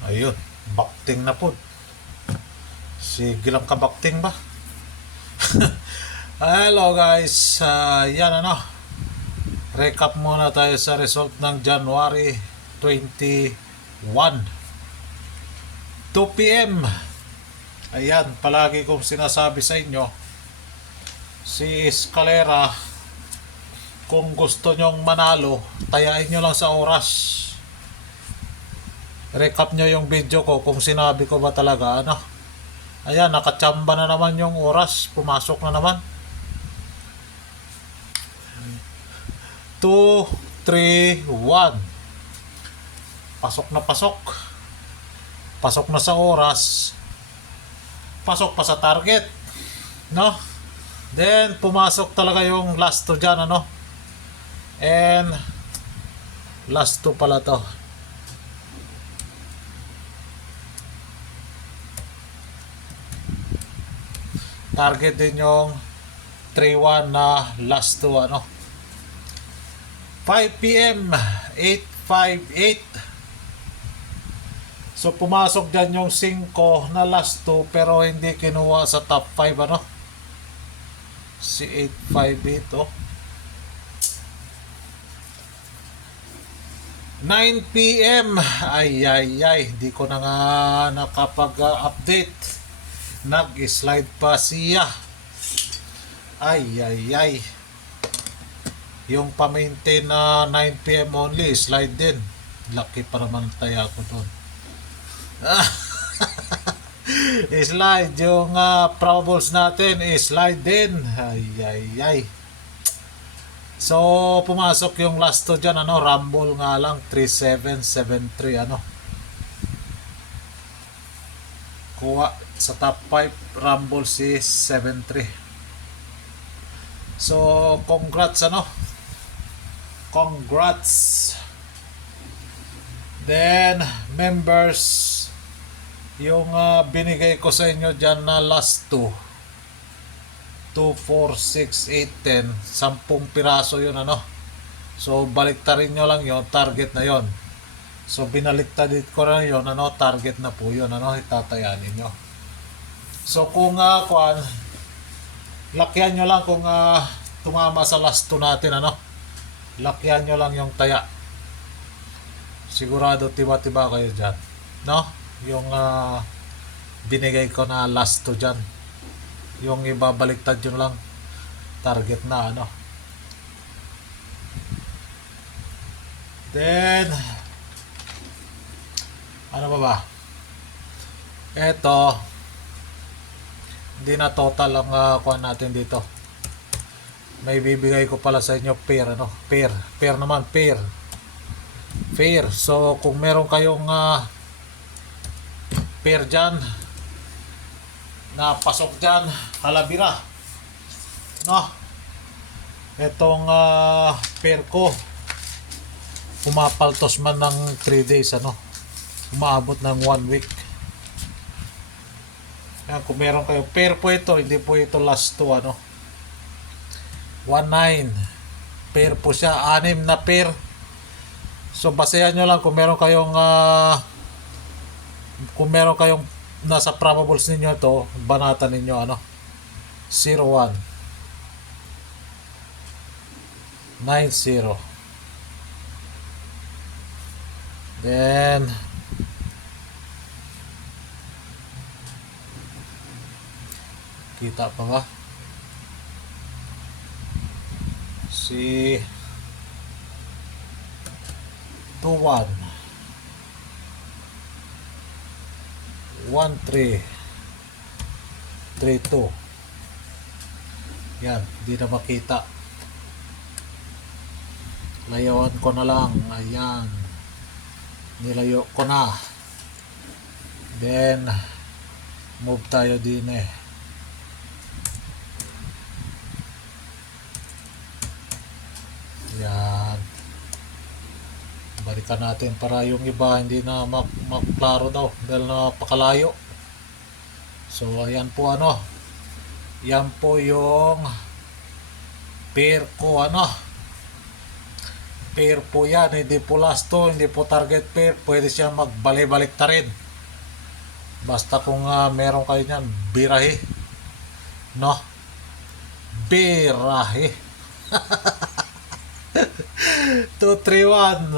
Ayun, bakting na po. Sige lang ka bakting ba? Hello guys, yan ano. Recap muna tayo sa result ng January 21. 2 p.m. Ayan, palagi kong sinasabi sa inyo, si Escalera, kung gusto nyong manalo, tayain nyo lang sa oras. Recap nyo yung video ko kung sinabi ko ba talaga ano. Ayan, nakachamba na naman yung oras. Pumasok na naman. 2, 3, 1. Pasok na pasok. Pasok na sa oras. Pasok pa sa target. No? Then, pumasok talaga yung last 2 dyan, ano? And, last 2 pala to. Target din yung 3-1 na last 2, ano? 5 p.m. 858. So pumasok dyan yung 5 na last 2 pero hindi kinuha sa top 5, ano? Si 858, oh. 9 p.m. Ay, hindi ko na nga nakapag-update. Nag-slide pa siya. Ay. Yung pa-maintain na 9 p.m. only, slide din. Laki pa naman taya ko doon. Slide. Yung probables natin, slide din. Ay. So, pumasok yung last 2 dyan, ano, rumble nga lang, 3773, ano. Kuha sa top 5, rumble si 73. So, congrats, ano. Congrats. Then, members, yung binigay ko sa inyo dyan na last 2, 2, 4, 6, 8, 10, 10 piraso yun, ano. So, baliktarin nyo lang yon, target na yon. So, binaliktadit ko na yon, ano, target na po yun, ano, itatayanin nyo. So, kung lakyan nyo lang kung tumama sa last 2 natin, ano, lakyan nyo lang yung taya. Sigurado tiba-tiba kayo dyan, no? Yung binigay ko na last 2 dyan. Yung ibabaliktad yun lang, target na, ano. Then, ano ba? Eto, hindi na total ang kuha natin dito. May bibigay ko pala sa inyo pair, ano? Pair naman, pair. So, kung meron kayong pair dyan, na pasok dyan, halabira, no? Etong pair ko, pumapaltos man ng 3 days, ano? Umaabot ng 1 week. Yan, kung meron kayo pair po ito, hindi po ito last 2, ano. 1-9 pair po siya, 6 na pair. So basehan nyo lang kung meron kayong nasa probables ninyo to, banatan ninyo, ano, 0-1 9-0. Then kita pa ba? Si 2-1 1-3 3-2. Yan, hindi na makita. Layawan ko na lang. Ayan, nilayo ko na. Then move tayo din eh. Yan, balikan natin para yung iba hindi na maklaro daw dahil napakalayo. So ayan po, ano, yan po yung pair ko, ano. Pair po yan, hindi po last 2, hindi po target pair. Pwede siya magbalik-balik ta rin. Basta kung meron kayo niyan, birahe. No? Birahe. 2-3-1.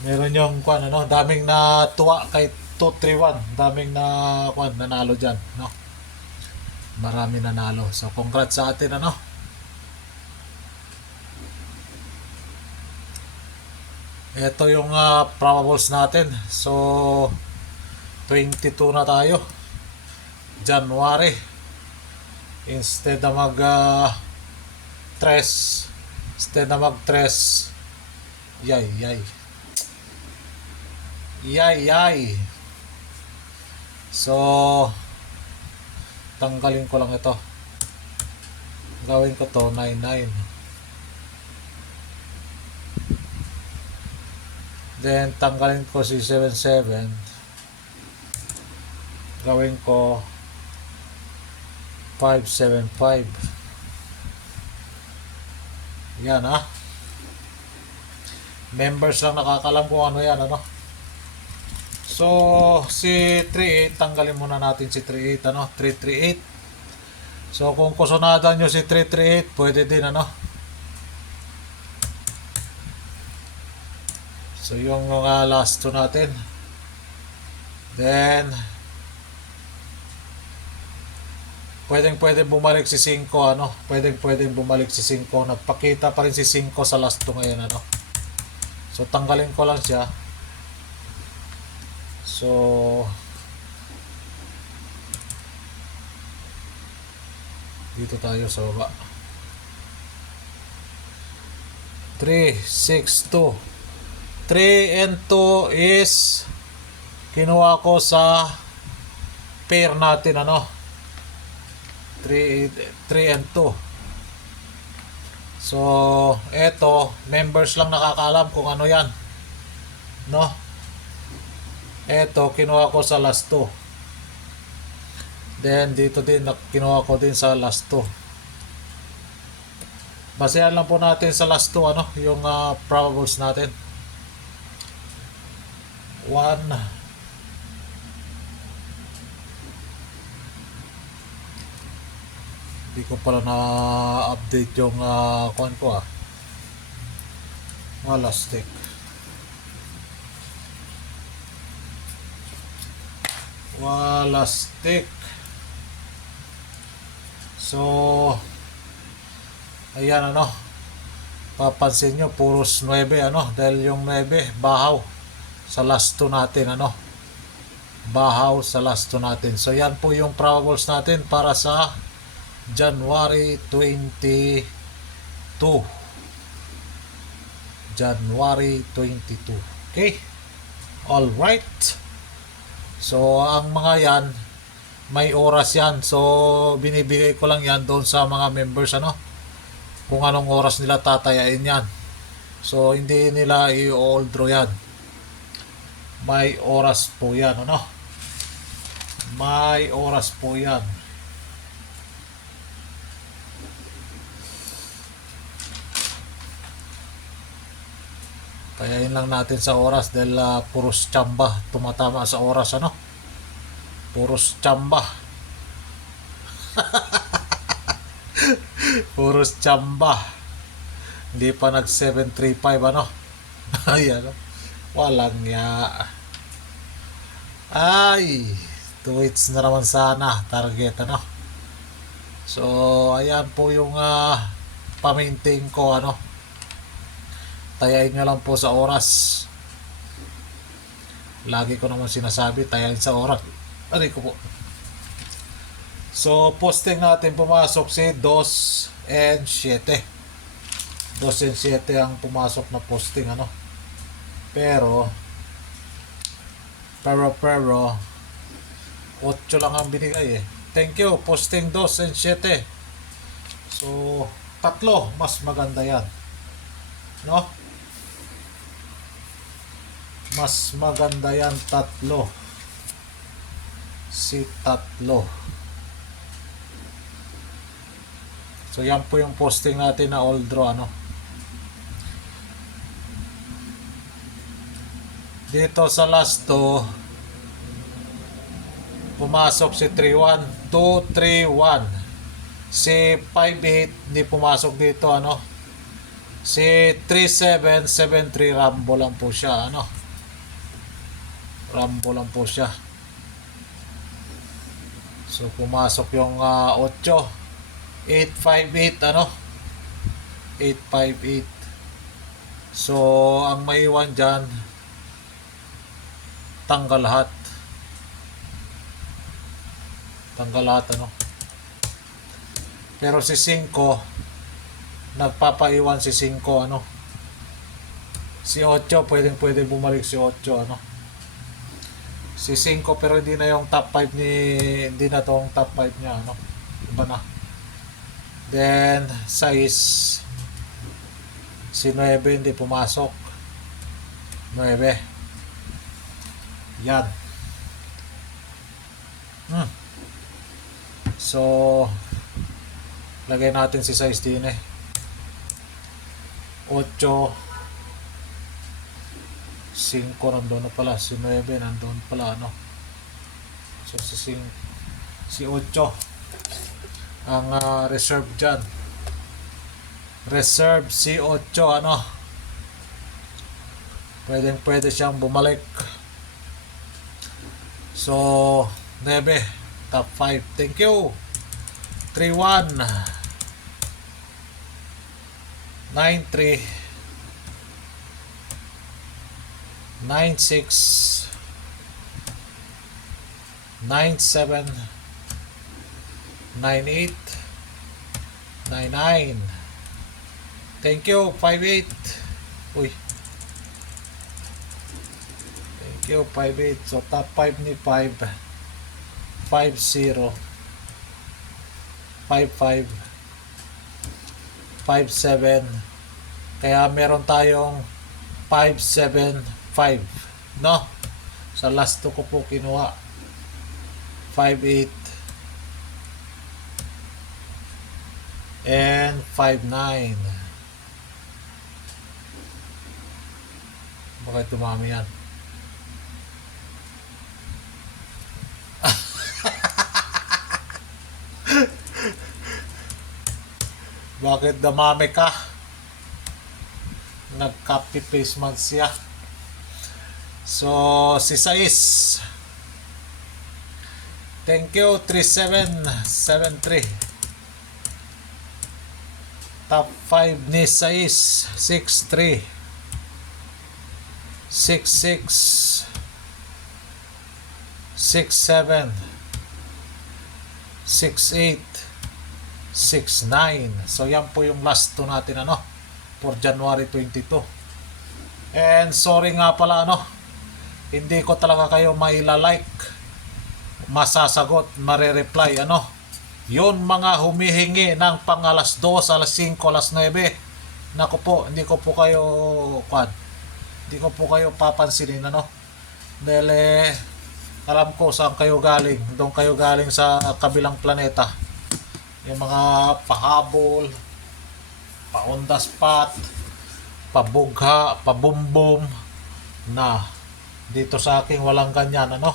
Meron yung kwan, ano, daming natuwa kay 2-3-1. Daming na kwan, nanalo dyan. No? Marami nanalo. So, congrats sa atin, ano? Ito yung probables natin. So, 22 na tayo. January. Instead na mag tres. Instead na mag tres. Yay, yay. Yay, yay. So, tanggalin ko lang ito. Gawin ko to 99. Then, tanggalin ko si 77. Gawin ko 575. Yan members lang nakakalam kung ano yan, ano. So, si 38, tanggalin muna natin si 38, ano, 338. So, kung kusunada nyo si 338, pwede din, ano. So, yung mga last 2 natin. Then, pwedeng bumalik si 5, ano. Pwedeng bumalik si 5. Nagpakita pa rin si 5 sa last 2 ngayon, ano. So, tanggalin ko lang siya. So, dito tayo sa baba. 3, 6, 2. 3 and 2 is kinuha ko sa pair natin, ano. 3 and 2. So, eto, members lang nakakaalam kung ano yan. No? Eto, kinuha ko sa last 2. Then, dito din, kinuha ko din sa last 2. Basehan lang po natin sa last 2, ano, yung probables natin. 1. Hindi ko pala na-update yung kuhan ko, wala stick. Wala stick. So, ayan, ano, papansin nyo puros 9, ano, dahil yung 9 bahaw sa last 2 natin, ano, bahaw sa last 2 natin. So, yan po yung probables natin para sa January 22. January 22. Okay? Alright. So, ang mga yan, may oras yan. So, binibigay ko lang yan doon sa mga members, ano, kung anong oras nila tatayain yan. So, hindi nila i-all draw yan. May oras po yan, ano. May oras po yan. Tayain lang natin sa oras dahil puros tsamba tumatama sa oras, ano. Puros tsamba. Puros tsamba. Hindi pa nag 735, ano. Ayan, ano. Walang ya. Ay, 2 hits na naman sana target, ano. So, ayan po yung pa-maintain ko, ano. Tayain nyo lang po sa oras. Lagi ko naman sinasabi, tayain sa oras. Aray ko po. So, posting natin pumasok si 2 and 7. 2 and 7 ang pumasok na posting, ano. Pero 8 lang ang binigay, Thank you, posting 2 and 7. So, 3, mas maganda yan. No? Mas maganda yan, 3. Si 3. So, yan po yung posting natin na all draw, ano. Dito sa last 2, pumasok si 3-1, 2-3-1. Si 5-8 hindi pumasok dito, ano. Si 3-7-7-3 Rambo lang po siya, ano. Rambo lang po siya. So pumasok yung 8, 8-5-8, ano. 8-5-8. So ang maiwan dyan, tanggal lahat. Tanggal lahat, ano. Pero si 5, nagpapaiwan si 5, ano. Si 8, pwedeng bumalik si 8, ano. Si 5, pero hindi na yung top 5 hindi na tong top 5 niya, ano. Iba na. Then 6, si 9 hindi pumasok. 9. Yan. So lagay natin si 6 din eh. 8, 5 nandun na pala. Si 9 nandun pala, ano. So si 8 ang reserve dyan. Reserve si 8, ano. Pwede siyang bumalik. So 9, top 5. Thank you. 3-1, 9-3, 9-6, 9-7, 9-8, 9-9. Thank you. 5-8. Uy. Thank you. 5-8. So top 5 ni 5, 5-0, 5-5, 5-7. Kaya meron tayong 5-7-5, no. Sa last 2 ko po kinuha 5-8 and 5-9. Bakit tumami yan? Bakit damami ka? Nag-copy paste man siya. So si 6, thank you. 3-7-7-3. Top 5 ni 6, 6-3, 6-6, 6-7, 6-8, 6-9. So yan po yung last 2 natin, ano, for January 22. And sorry nga pala, ano, hindi ko talaga kayo maila-like, masasagot, mare-reply, ano. Yun mga humihingi ng pang alas 2, alas 5, alas 9. Naku po, hindi ko po kayo papansinin, ano. Dahil alam ko saan kayo galing. Doon kayo galing sa kabilang planeta. Yung mga pahabol, pa-on the spot, pabugha, pabumbom, na dito sa akin walang ganyan, ano.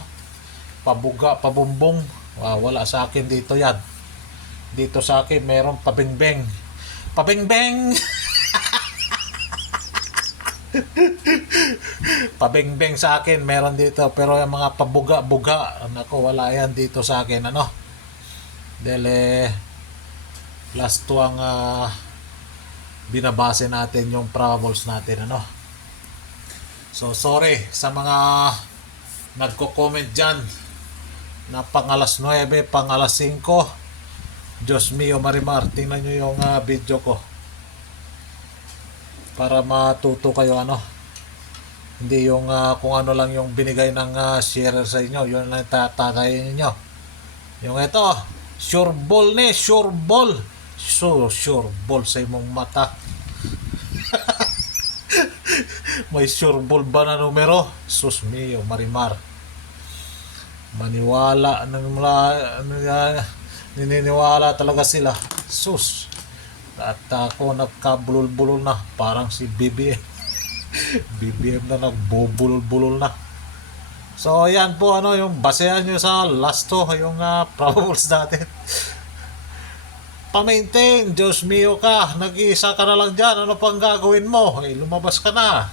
Pabugha, pabumbong, wala sa akin dito yan. Dito sa akin meron pabingbeng. Pabingbeng! Pabingbeng sa akin meron dito, pero yung mga pabuga-buga, nako, wala yan dito sa akin, ano. Dahil last 2 ang binabase natin yung parables natin, ano. So sorry sa mga nagko-comment dyan na pang alas 9, pang alas 5. Diyos mio Marimar, tingnan nyo yung video ko para matuto kayo, ano. Hindi yung kung ano lang yung binigay ng share sa inyo, yun lang tatakayin niyo. Yung ito, sure ball ni, sure ball. So, sure ball sa imong mata. May sure ball ba na numero? Sus mio Marimar. Maniwala nininiwala talaga sila. Sus. At ako nagkabulol-bulol na parang si Bibi. BBM na nagbubulol-bulol na. So yan po ano yung basehan nyo sa last to yung probables natin. Pa-maintain, Diyos mio ka, nag-iisa ka na lang dyan, ano pang gagawin mo? Lumabas ka na.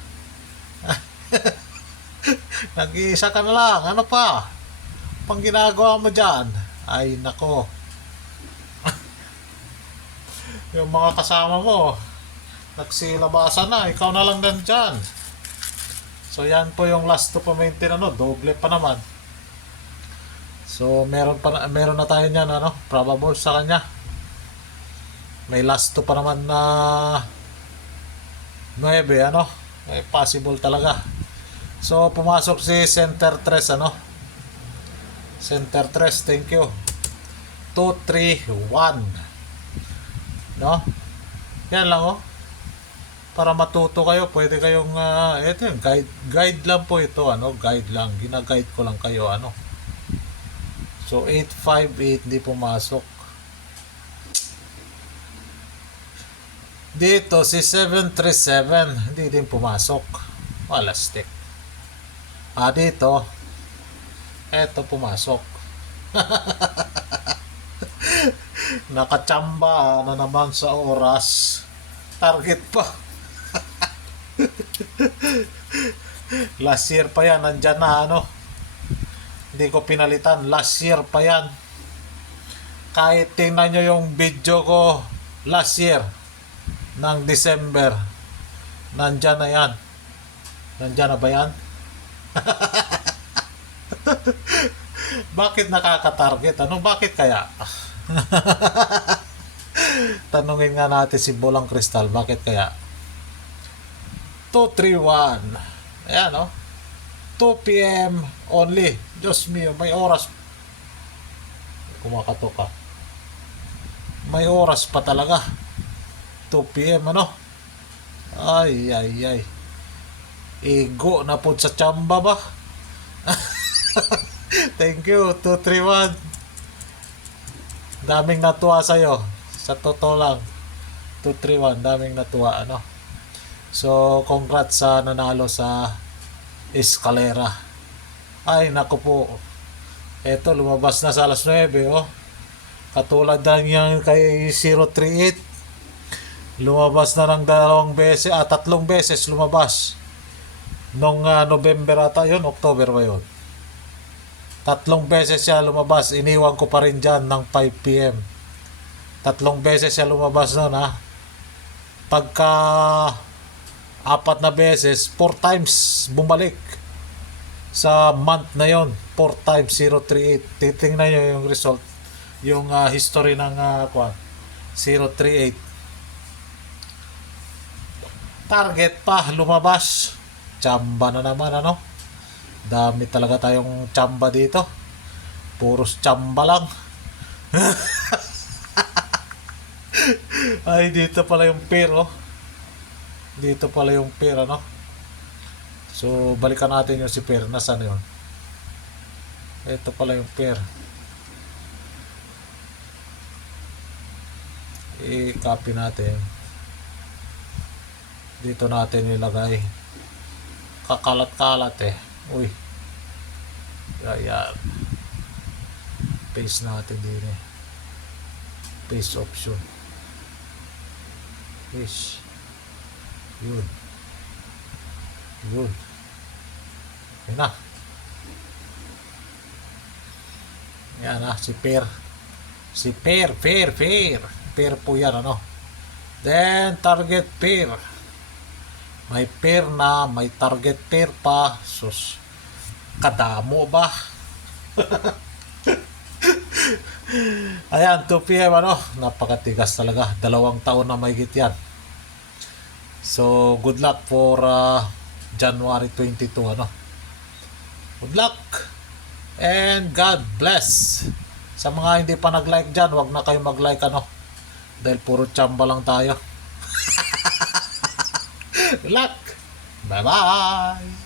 Nag-iisa ka na lang, ano pa? Pang ginagawa mo dyan? Ay nako. Yung mga kasama mo, nagsilabasan na, ikaw na lang nandyan. So yan po yung last to pa-maintain ano, doble pa naman. So meron na tayo niyan ano, probable sa kanya. May last to pa naman na 9 ano, possible talaga. So pumasok si center 3 ano. Center 3, thank you. 2 3 1. No? Yan lang oh. Para matuto kayo, pwede kayong ito yung guide lang po ito ano, guide lang, gina-guide ko lang kayo ano. So 858 hindi pumasok. Dito si 737 hindi din pumasok. Wala stick. Dito eto pumasok. Nakachamba na naman sa oras. Target pa. Last year pa yan, nandyan na ano. Hindi ko pinalitan, last year pa yan. Kahit tingnan nyo yung video ko last year ng December, nandyan na yan. Nandyan na ba yan? Bakit nakaka-target? Ano, bakit kaya? Tanungin nga natin si Bolang Kristal, bakit kaya? 231. Ayan o. 2 p.m. only. Diyos mio, may oras. Kumakato ka. May oras pa talaga. 2 p.m. ano? Ay. Igo na po sa chamba ba? Thank you, 231. Daming natuwa sa'yo. Sa totoo lang. 231, daming natuwa ano. So, congrats sa nanalo sa Escalera. Ay, naku po. Eto, lumabas na sa alas 9, oh. Katulad na yan kay 038. Lumabas na ng 2 beses, 3 beses lumabas. Nung November ata yun, October ba yun? 3 beses siya lumabas. Iniwan ko pa rin dyan ng 5 p.m. 3 beses siya lumabas nun, ha. Pagka 4 na beses, 4 times bumalik sa month na yon, 4 times 038. Titingnan nyo yung result, yung history ng 038. Target pa lumabas. Chamba na naman ano. Dami talaga tayong chamba dito. Puros chamba lang. Ay, dito pala yung pair, oh. Dito pala yung pair, ano. So, balikan natin yung si pair. Nasaan yun? Ito pala yung pair. I-copy natin. Dito natin ilagay. Kakalat-kalat eh. Uy. Ayan. Paste natin din eh. Paste option. Paste. Yun. Yun na. Yan na, si pair. Si pair po yan ano. Then target pair. May pair na, may target pair pa. Sus, kadamo ba? Ayan, 2 p.m. ano, napakatigas talaga. 2 taon na mahigit yan. So, good luck for January 22, ano. Good luck and God bless. Sa mga hindi pa nag-like dyan, wag na kayo mag-like, ano. Dahil puro chamba lang tayo. Good luck. Bye-bye.